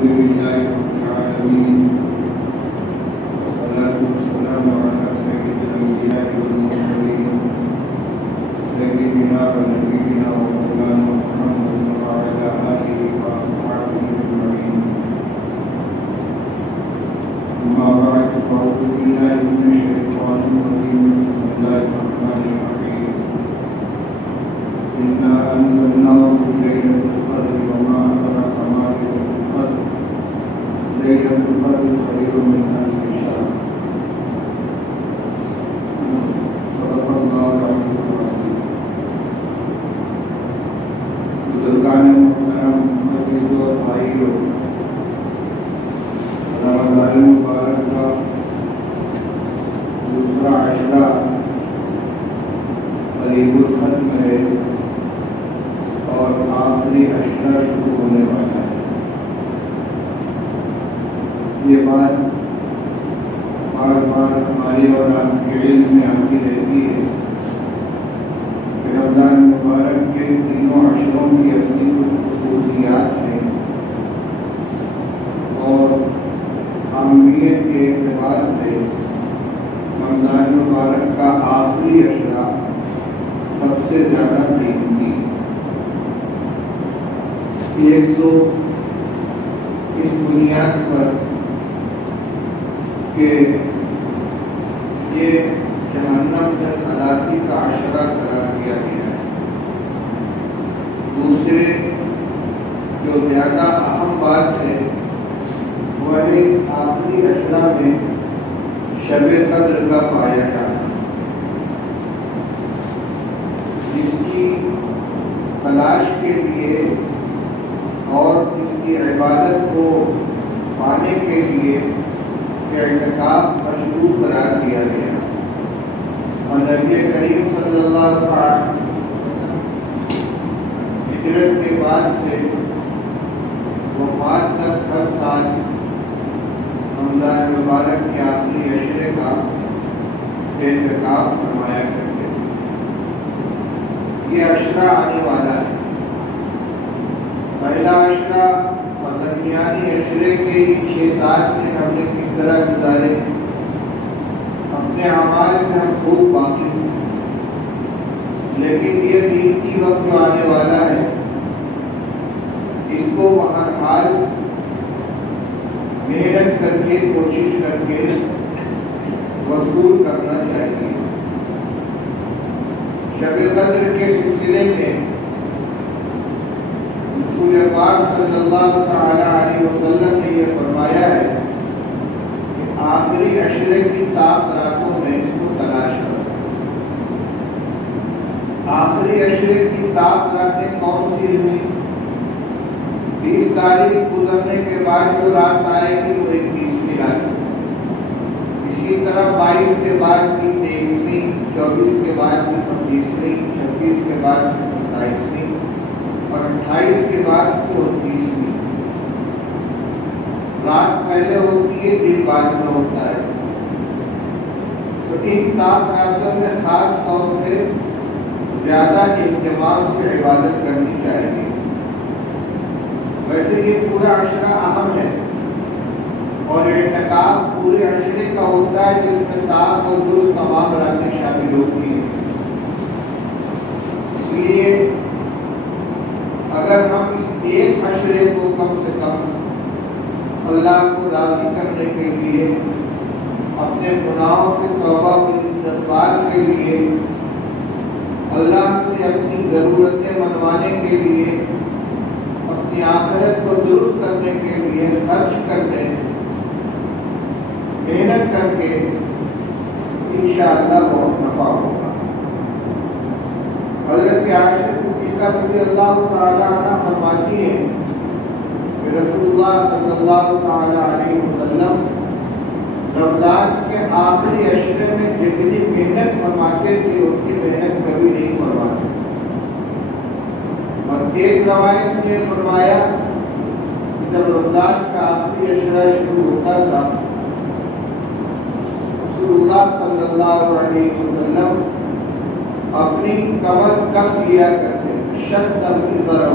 لله رب العالمين والصلاة والسلام على سيد الأنبياء والمرسلين سيدنا ونبينا ومولانا محمد وعلى آله وأصحابه أجمعين. أما بعد فأعوذ بالله من الشيطان الرجيم. بسم الله الرحمن الرحيم. إنا أنزلناه في ليلة القدر وما أدراك ما ليلة القدر ليلة القدر خير من ألف شهر. صدق الله العلي العظيم. بزرگان محترم، عزیزوں اور بھائیوں، رمضان مبارک کا دوسرا عشرہ قریب الختم ہے اور آخری عشرہ شروع ہونے والا ہے. یہ بات بار بار ہماری اور آپ کے علم میں آتی رہتی ہے کہ رمضان مبارک کے تینوں عشروں کی اپنی کچھ خصوصیات ہیں اور اہمیت کے اعتبار سے رمضان مبارک کا آخری عشرہ سب سے زیادہ قیمتی. ایک تو اس بنیاد پر کہ یہ جہنم سے خلاصی کا عشرہ قرار کیا گیا ہے. دوسرے جو زیادہ اہم بات ہے وہ ہے آخری عشرہ میں شب قدر کا پایا جانا، جس کی تلاش کے لیے اور اس کی عبادت کو پانے کے لیے اعتکاف مشروع قرار دیا گیا. اور نبی کریم صلی اللہ علیہ وسلم ہجرت کے بعد سے وفات تک ہر سال رمضان مبارک کے آخری عشرے کا اعتکاف فرمایا کرتے ہیں. یہ عشرہ آنے والا ہے. پہلا عشرہ اور درمیانی عشرے کے 6-7 دن ہم نے کس طرح گزارے، اپنے اعمال سے ہم خوب واقف ہیں. لیکن یہ قیمتی وقت جو آنے والا ہے اس کو بہرحال محنت کر کے کوشش کر کے وصول کرنا چاہیے. شب قدر کے سلسلے میں رسول پاک صلی اللہ تعالی علیہ وسلم نے یہ فرمایا ہے کہ آخری عشرے کی طاق راتوں میں اس کو تلاش کرو. آخری عشرے کی طاق راتیں کون سی ہوئی؟ 20 تاریخ گزرنے کے بعد جو رات آئے گی وہ 21ویں رات. اسی طرح 22 کے بعد کی 23ویں، 24 کے بعد کی 25ویں، 26 کے بعد کی 27ویں اور 28 کے بعد کی 29ویں. رات پہلے ہوتی ہے، دن بعد میں ہوتا ہے. تو ان طاق راتوں میں خاص طور سے زیادہ اہتمام سے عبادت کرنی چاہیے. ویسے یہ پورا عشرہ اہم ہے اور اعتکاف پورے عشرے کا ہوتا ہے جس میں طاق اور جز تمام راتیں شامل ہوتی ہیں. اس لیے اگر ہم اس ایک عشرے کو کم سے کم اللہ کو راضی کرنے کے لیے، اپنے گناہوں سے توبہ و استغفار کے لیے، اللہ سے اپنی ضرورتیں منوانے کے لیے، اپنی آخرت کو درست کرنے کے لیے خرچ کرنے، محنت کر کے انشاءاللہ بہت نفع ہوگا. حضرت عائشہ صدیقہ رضی اللہ تعالی عنہ فرماتی ہے کہ رسول اللہ صلی اللہ تعالی علیہ وسلم رمضان کے آخری عشرے میں جتنی محنت فرماتے تھے اتنی محنت کبھی نہیں فرماتے. اور ایک روایت نے فرمایا کہ جب رمضان کا آخری عشرہ شروع ہوتا تھا رسول اللہ صلی اللہ علیہ وسلم اپنی کمر کس لیا کرتے، شد مزرہ،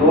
2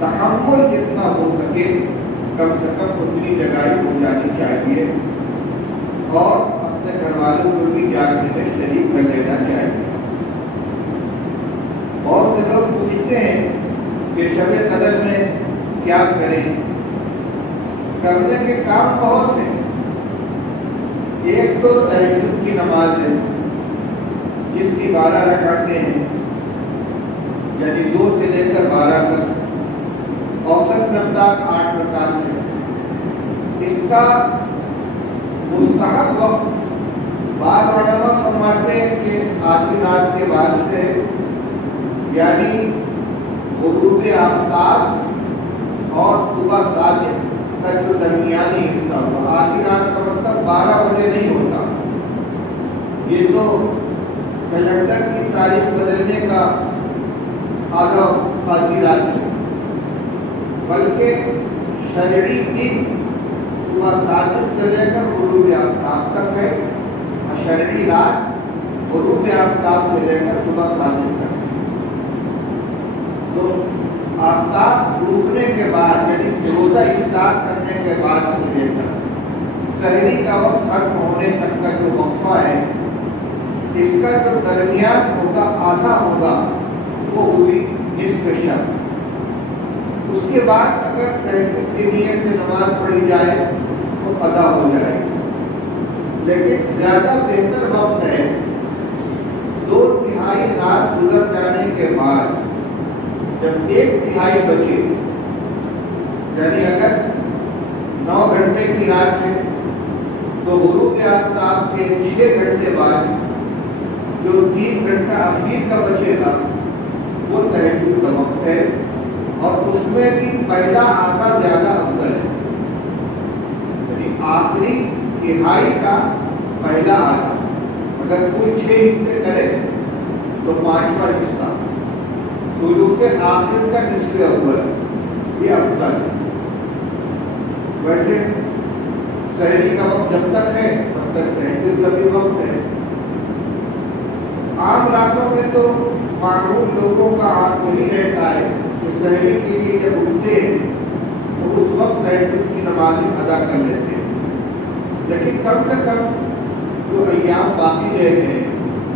تحمل جتنا ہو سکے کم سے کم اتنی جگہ ہو جانی چاہیے اور اپنے گھر والوں کو بھی جاگنے میں شریک کر لینا چاہیے۔ بہت سے لوگ پوچھتے ہیں کہ شب قدر میں کیا کریں؟ کرنے کے کام بہت ہیں۔ ایک تو تہجد کی نماز ہے جس کی 12 رکعتیں ہیں، یعنی 2 سے لے کر 12 تک، اوسط مقدار 8 رکعت ہے۔ اس کا مستحب وقت بعض علماء فرماتے ہیں کہ آدھی رات کے بعد سے، یعنی غروب آفتاب اور صبح صادق تک جو درمیانی حصہ ہوگا۔ آدھی رات کا مطلب 12 بجے نہیں ہوتا، یہ تو کیلنڈر کی تاریخ بدلنے کا آدھی رات ہے، بلکہ شرعی دن صبح صادق سے لے کر غروب آفتاب تک ہے، اور شرعی رات غروب آفتاب سے لے کر صبح صادق تک ہے۔ تو آفتاب ڈوبنے کے بعد، یعنی روزہ افطار کرنے کے بعد سے لے کر سحری کا وقت ختم ہونے تک کا جو وقفہ ہے، اس کا جو درمیان ہوگا، آدھا ہوگا، وہ ہوئی نصف شب۔ اس کے بعد اگر تہجد کی نیت سے نماز پڑھی جائے تو ادا ہو جائے، لیکن زیادہ بہتر وقت ہے 2/3 رات گزر جانے کے بعد جب 1/3 بچے، یعنی اگر 9 گھنٹے کی رات ہے تو غروب آفتاب کے 6 گھنٹے بعد جو 3 گھنٹہ اخیر کا بچے گا وہ تہجد کا وقت ہے، اور اس میں بھی پہلا آدھا زیادہ افضل ہے، یعنی آخری تہائی کا پہلا آدھا۔ اگر کوئی 6 حصے کرے تو 5واں حصہ سلوک آخر کا نصف اول، یہ افضل ہے۔ ویسے سحری کا وقت جب تک ہے تب تک تہجد کا بھی وقت ہے۔ عام راتوں میں تو معمول لوگوں کا عادت وہی رہتا ہے کہ سحری کے لیے جب اٹھتے ہیں تو اس وقت تہجد کی نمازیں ادا کر لیتے ہیں، لیکن کم سے کم جو ایام باقی رہ گئے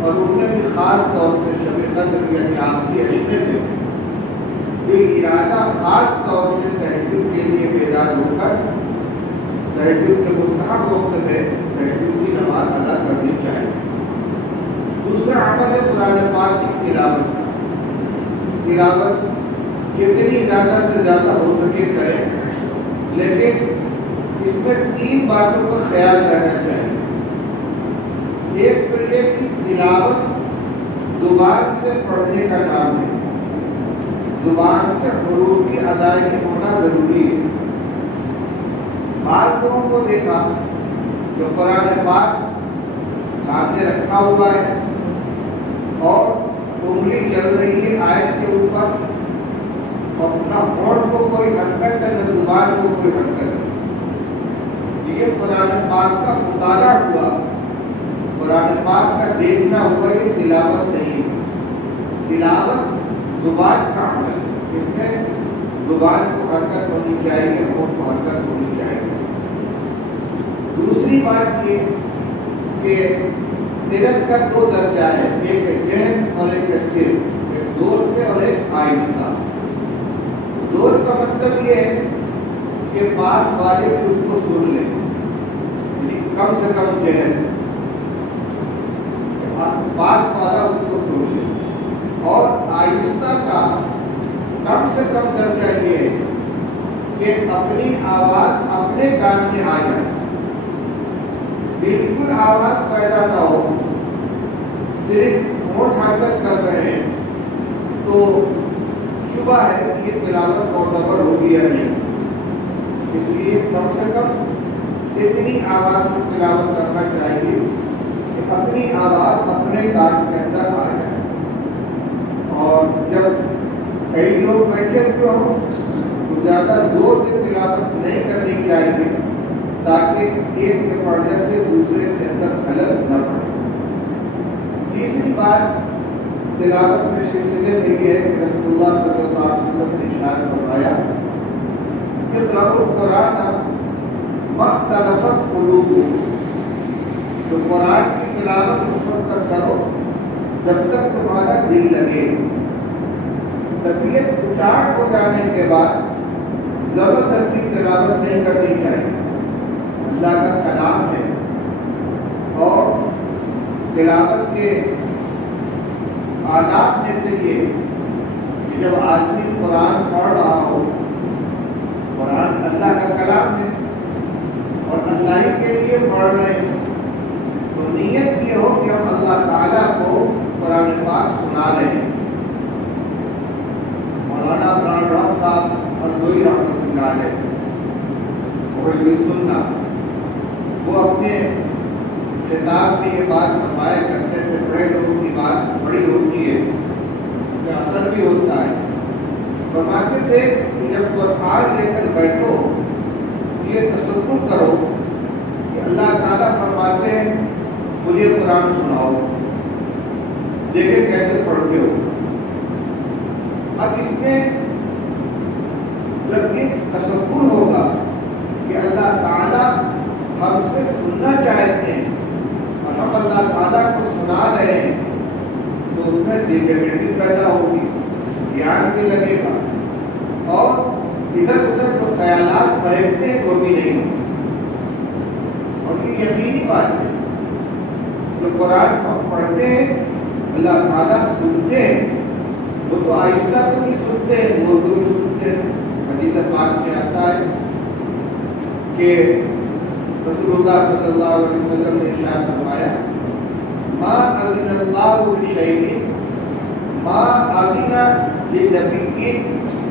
اور ان میں بھی خاص طور سے شب قدر یعنی آخری عشرے میں یہ ارادہ خاص طور سے تہجد کے لیے بیدار ہو کر تہجد کے مستحب وقت میں تہجد کی نماز ادا کرنی چاہیے۔ دوسرا عمل ہے قرآن پاک کی تلاوت۔ تلاوت جتنی زیادہ سے زیادہ ہو سکے کریں، لیکن اس میں 3 باتوں کا خیال کرنا چاہیے۔ ایک تو یہ کہ تلاوت زبان سے پڑھنے کا نام ہے، زبان سے حروف کی ادائیگی ہونا ضروری ہے۔ بعض لوگوں کو دیکھا جو قرآن پاک سامنے رکھا ہوا ہے اور انگلی چل رہی ہے آیت کے اوپر، اپنا ہونٹ کو کوئی حرکت ہے نہ زبان کو کوئی حرکت ہے۔ یہ قرآن پاک کا مطالعہ ہوا، قرآن پاک کا دیکھنا ہوا، یہ تلاوت نہیں ہے۔ تلاوت زبان کا عمل ہے، اس میں زبان کو حرکت ہونی چاہیے، ہونٹ کو حرکت ہونی چاہیے۔ دوسری بات یہ کہ تلاوت کا 2 درجہ ہے، ایک ہے ذہن اور ایک ہے سر، ایک زور سے اور ایک آہستہ۔ زور کا مطلب یہ ہے کہ پاس والے بھی اس کو سن لیں، یعنی کم سے کم ذہن پاس والا اس کو سن لے، اور آہستہ کا کم سے کم درجہ یہ ہے کہ اپنی آواز اپنے کان میں آ جائے، بالکل آواز پیدا نہ ہو، صرف ہونٹ حرکت کر رہے ہیں تو شبہ ہے کہ یہ تلاوت معتبر ہوگی یا نہیں۔ اس لیے کم سے کم اتنی آواز سے تلاوت کرنا چاہیے کہ اپنی آواز اپنے کان کے اندر آ جائے۔ اور جب کئی لوگ بیٹھے ہوئے ہوں تو زیادہ زور سے تلاوت نہیں کرنی چاہیے تاکہ ایک کے پڑھنے سے دوسرے کے اندر خلل نہ پڑے۔ تیسری بات تلاوت کے سلسلے میں یہ ہے کہ رسول اللہ صلی اللہ علیہ وسلم نے ارشاد فرمایا اقرأوا القرآن ما اختلفت قلوبکم، تو قرآن کی تلاوت اس وقت تک کرو جب تک تمہارا دل لگے. طبیعت اچاٹ ہو جانے کے بعد زبردستی تلاوت نہیں کرنی چاہیے. اللہ کا کلام ہے اور تلاوت کے آداب میں سے یہ کہ جب آدمی قرآن پڑھ رہا ہو، قرآن اللہ کا کلام ہے اور اللہ ہی کے لیے پڑھ رہے ہیں، تو نیت یہ ہو کہ ہم اللہ تعالیٰ کو قرآن پاک سنا رہے ہیں. مولانا عمران رحمت صاحب اردوئی رحمۃ اللہ علیہ اور یہ سننا، وہ اپنے خطاب میں یہ بات فرمایا کرتے تھے، بڑے لوگوں کی بات بڑی ہوتی ہے کہ اثر بھی ہوتا ہے. فرماتے تھے کہ جب قرآن لے کر بیٹھو یہ تصور کرو کہ اللہ تعالیٰ فرماتے ہیں مجھے قرآن سناؤ، دیکھیں کیسے پڑھتے ہو. اب اس میں جب یہ تصور ہوگا کہ اللہ تعالیٰ ہم سے سننا چاہتے ہیں اور ہم اللہ تعالیٰ کو سنا رہے ہیں، تو اس میں ڈیبیٹی پیدا ہوگی، دھیان بھی لگے گا اور ادھر ادھر جو خیالات بہتتے ہیں وہ بھی نہیں ہوں. اور یہ یقینی بات ہے، جو قرآن ہم پڑھتے ہیں اللہ تعالیٰ سنتے ہیں، وہ تو آہستہ تو بھی سنتے ہیں، وہ تو بھی سنتے ہیں. حدیث پاک میں آتا ہے کہ رسول اللہ صلی اللہ علیہ وسلم نے ارشاد فرمایا ما اذن اللہ لشیء ما اذن لنبی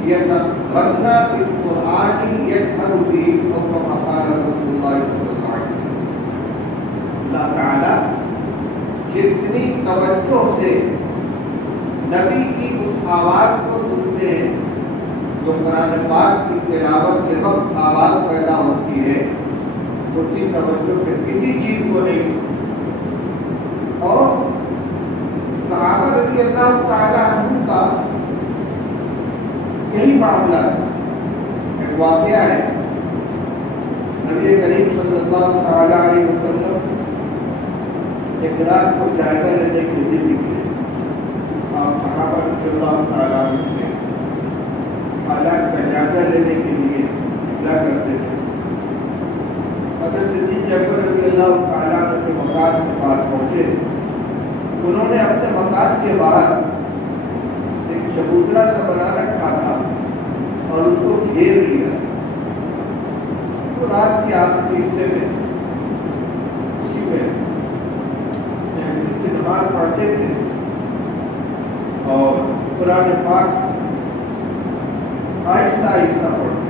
یتغنى بالقرآن یجهر به او کما قال رسول اللہ صلی اللہ علیہ وسلم. اللہ تعالیٰ جتنی توجہ سے نبی کی اس آواز کو سنتے ہیں جو قرآن پاک کی تلاوت کے وقت آواز پیدا ہوتی ہے، اتنی توجہ سے کسی چیز کو نہیں سنتے. اور صحابہ رضی اللہ تعالیٰ عنہ کا یہی معاملہ ہے. ایک واقعہ ہے، نبی کریم صلی اللہ تعالیٰ علیہ وسلم ایک رات کو جائزہ لینے کے لیے نکلے. آپ صحابہ رضی اللہ تعالیٰ عنہ سے حالات کا جائزہ لینے کے لیے نکلا کرتے تھے. حضرت صدیق اکبر رضی اللہ تعالیٰ عنہ کے مکان کے پاس پہنچے. انہوں نے اپنے مکان کے باہر ایک چبوترا سا بنا رکھا تھا اور اس کو گھیر لیا. تو رات کے آخری حصے میں اسی میں نماز پڑھتے تھے اور قرآن پاک آہستہ آہستہ پڑھتے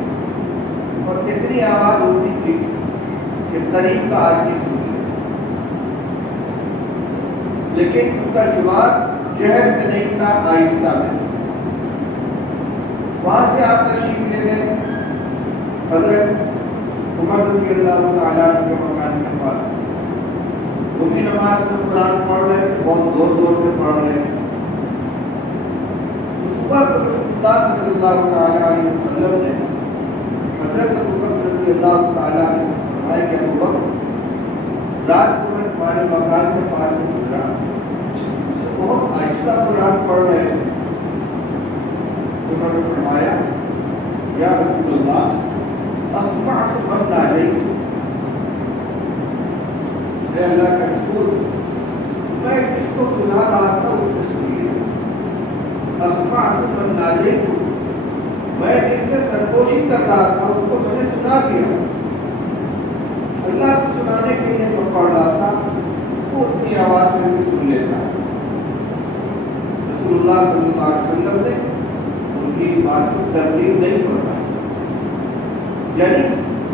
اور اتنی آواز ہوتی تھی کہ قریب کا آدمی سن لے، لیکن اس کا شمار جہر میں نہیں تھا، آہستہ میں. وہاں سے آپ تشریف لے گئے حضرت عمر رضی اللہ تعالیٰ عنہ کے مکان کے پاس. وہ بھی نماز میں قرآن پڑھ رہے تھے، بہت زور زور سے پڑھ رہے تھے. صبح رسول اللہ صلی اللہ تعالیٰ علیہ وسلم نے حضرت ابوبکر رضی اللہ تعالیٰ عنہ سے فرمایا کہ ابوبکر رات کو میں تمہارے مکان کے پاس سے گزرا، بہت آہستہ قرآن پڑھ رہے تھے. انہوں نے فرمایا یا رسول اللہ اسمعت من نادیت، اے اللہ کے رسول میں جس کو سنا رہا تھا اس نے سن لیا. اسمعت من نادیت، میں جس سے سرگوشی کر رہا تھا اس کو میں نے سنا دیا. اللہ کو سنانے کے لیے میں پڑھ رہا تھا، وہ اتنی آواز سے بھی سن لیتا. رسول اللہ صلی اللہ علیہ وسلم نے ان کی اس بات کو ترتیب نہیں فرمائی. یعنی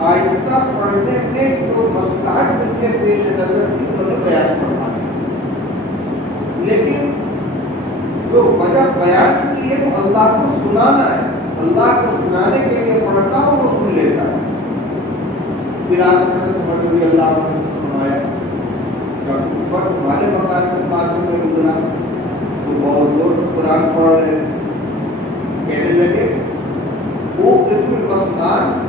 آہستہ پڑھنے میں جو مصلحت ان کے پیش نظر تھی انہوں نے بیان فرما دی، لیکن جو وجہ بیان کی ہے وہ اللہ کو سنانا ہے. اللہ کو سنانے کے لیے پڑھتا ہوں وہ سن لیتا ہے. پھر آپ نے رضی اللہ عنہ سے فرمایا جب اوپر تمہارے مکان کے پاس میں گزرا تو بہت زور سے قرآن پڑھ رہے، کہنے لگے وہ الوسنان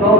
100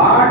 8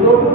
2-2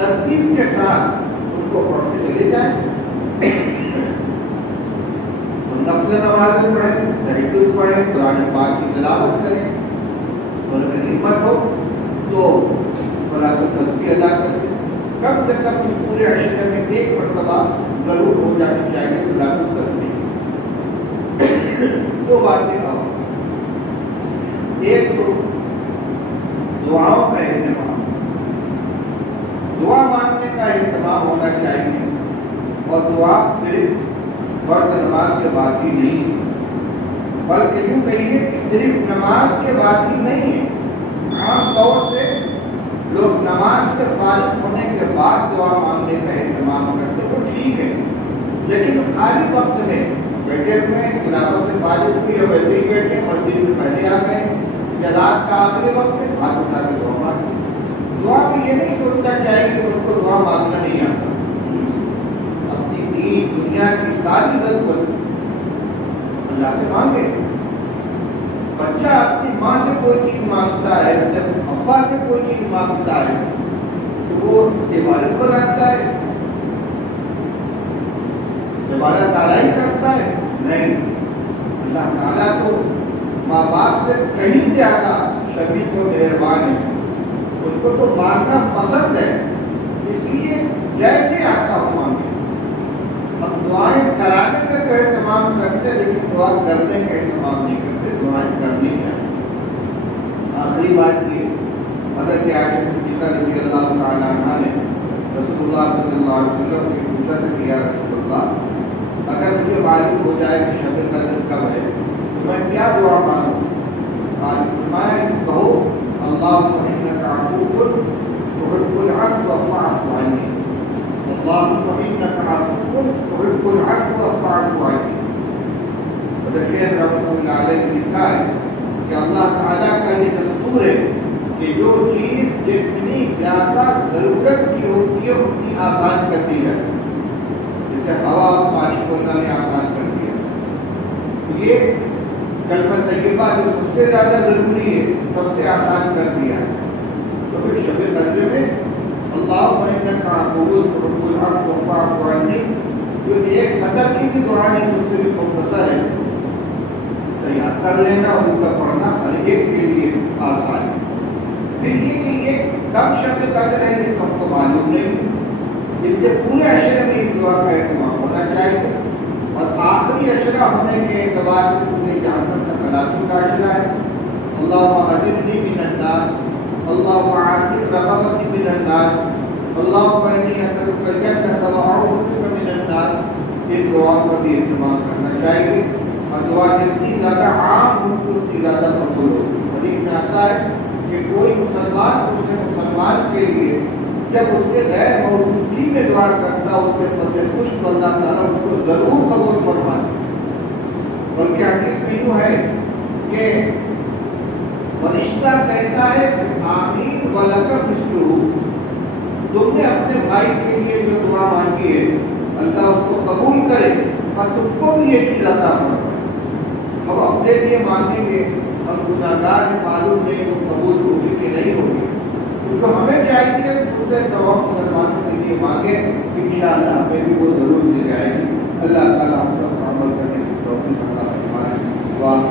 ترتیب کے ساتھ ان کو پڑھتے چلے جائیں. نفل نمازیں پڑھیں، تہجد پڑھیں، قرآن پاک کی تلاوت کریں، اور اگر ہمت ہو تو صلاۃ التسبیح ادا کریں. کم سے کم اس پورے عشرے میں ایک مرتبہ ضرور ہو جانی چاہیے صلاۃ التسبیح. دو باتیں اور، ایک تو دعاؤں کا اہتمام، دعا مانگنے کا اہتمام ہونا چاہیے. اور دعا صرف فرض نماز کے بعد ہی نہیں، بلکہ یوں کہیے کہ صرف نماز کے بعد ہی نہیں ہے. عام طور سے لوگ نماز سے فارغ ہونے کے بعد دعا مانگنے کا اہتمام کرتے وہ ٹھیک ہے، لیکن خالی وقت میں بیٹھے ہوئے تلاوت سے فارغ ہوئے یا ویسے ہی بیٹھے مسجد میں پہلے آ گئے یا رات کا آخری وقت میں ہاتھ اٹھا کے دعا مانگے. دعا میں یہ نہیں سوچنا چاہیے کہ ان کو دعا مانگنا نہیں آتا. اپنی دین دنیا کی ساری ضرورت اللہ سے مانگے. بچہ اپنی ماں سے کوئی چیز مانگتا ہے، جب ابا سے کوئی چیز مانگتا ہے تو وہ عبادت بناتا ہے، عبادت تعالیٰ ہی کرتا ہے؟ نہیں، اللہ تعالیٰ تو ماں باپ سے کہیں زیادہ شفیق و مہربان ہے. ان کو تو مانگنا پسند ہے، اس لیے جیسے آتا ہو مانگے. ہم دعائیں کرانے کا تو اہتمام کرتے لیکن دعا کرنے کا اہتمام نہیں کرتے. دعائیں کرنی چاہیے. آخری بات یہ، حضرت عائشہ صدیقہ رضی اللہ تعالیٰ عنہا نے رسول اللہ صلی اللہ علیہ وسلم سے پوچھا کہ یا رسول اللہ، اگر مجھے معلوم ہو جائے کہ شب قدر کب ہے تو میں کیا دعا مانگوں؟ آپ فرمائے کہو اللہم انک عفو تحب العفو فاعف عنی، اللہم انک عفو تحب العفو فاعف عنی. حضرت شیخ رحمۃ اللہ علیہ نے لکھا ہے کہ اللہ تعالیٰ کا یہ دستور ہے کہ جو چیز جتنی زیادہ ضرورت کی ہوتی ہے اتنی آسان کرتی ہے. جیسے ہوا اور پانی کو اللہ نے آسان کر دیا. یہ کلمہ طیبہ جو سب سے زیادہ ضروری ہے سب سے آسان کر دیا. تو پھر شب قدر میں اللہم انک عفو تحب العفو فاعف عنی جو ایک سطر کی بھی دعا نہیں اس سے بھی مختصر ہے، یاد کر لینا اور اس کا پڑھنا ہر ایک کے لیے آسان ہے. پھر یہ کہ یہ کب شب قدر ہے یہ تو ہم کو معلوم نہیں، اس لیے پورے عشرے میں اس دعا کا اہتمام ہونا چاہیے. اور آخری عشرہ ہونے کے اعتبار سے پورے جہنم کا خلاصی کا عشرہ ہے. اللہم اجرنی من النار، اللہم عاتق رقبتی من النار، اللہم انی اسألک الجنۃ واعوذ بک من النار. ان دعاؤں کا بھی اہتمام کرنا چاہیے. اور دعا جتنی زیادہ عام ہو اتنی زیادہ مقبول ہو. حدیث میں آتا ہے کہ کوئی مسلمان دوسرے مسلمان کے لیے جب اس کے غیر موجودگی میں دعا کرتا اس کے فضل خوش اللہ تعالیٰ اس کو ضرور قبول فرماتے. بلکہ حدیث میں یوں ہے کہ فرشتہ کہتا ہے کہ آمین ولک مثلہ، تم نے اپنے بھائی کے لیے جو دعا مانگی ہے اللہ اس کو قبول کرے اور تم کو بھی یہ چیز عطا فرمائے. ہم اپنے لیے مانگیں گے، ہم گناہگار ہیں، معلوم نہیں وہ قبول ہوگی کہ نہیں ہوگی. تو ہمیں چاہیے کہ دوسرے تمام مسلمانوں کے لیے مانگیں، انشاءاللہ ہمیں بھی وہ ضرور مل جائے گی. اللہ تعالیٰ ہم سب کو عمل کرنے کی توفیق عطا فرمائے.